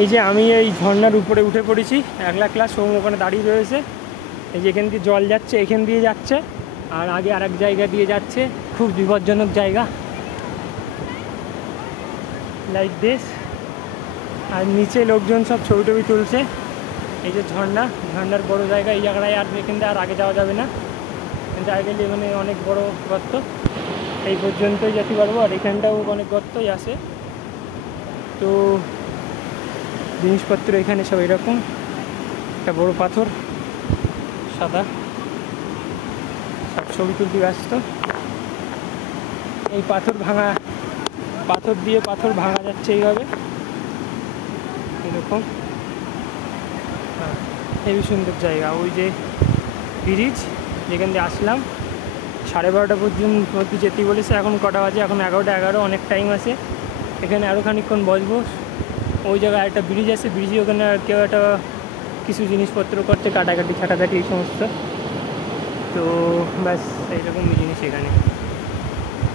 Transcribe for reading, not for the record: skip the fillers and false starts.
এই যে আমি এই ঝর্ণার উপরে উঠে পড়েছি, 1 ক্লাস সোম ওখানে দাঁড়িয়ে রয়েছে। এই যে এখান দিয়ে জল যাচ্ছে, এখান দিয়ে যাচ্ছে, আর আগে আরেক জায়গা দিয়ে যাচ্ছে। খুব বিপজ্জনক জায়গা, লাইক দিস। আর নিচে লোকজন সব ছবি টবি তুলছে। এই যে ঝর্ণার বড় জায়গা, এই জায়গাটায় আর এখান দিয়ে আর আগে যাওয়া যাবে না। কিন্তু আগে গেলে মানে অনেক বড় গর্ত, এই পর্যন্তই যেতে পারবো। আর এখানটাও অনেক গর্তই আছে। তো জিনিসপত্র এখানে সব এরকম, একটা বড় পাথর সাদা, সব ছবি তুলতে ব্যস্ত। এই পাথর দিয়ে পাথর ভাঙা যাচ্ছে এইভাবে, এরকম। হেবি সুন্দর জায়গা। ওই যে ব্রিজ যেখান দিয়ে আসলাম, 12:30 পর্যন্ত যেতে বলেছে। এখন কটা বাজে? এখন 11টা 11, অনেক টাইম আছে। এখানে আরও খানিকক্ষণ বসবো। ওই জায়গায় একটা ব্রিজ আছে, ব্রিজে ওখানে কেউ একটা কিছু জিনিসপত্র করছে, কাটাকাটি ছাটাকাটি এই সমস্ত। তো ব্যাস এইরকম জিনিস এখানে।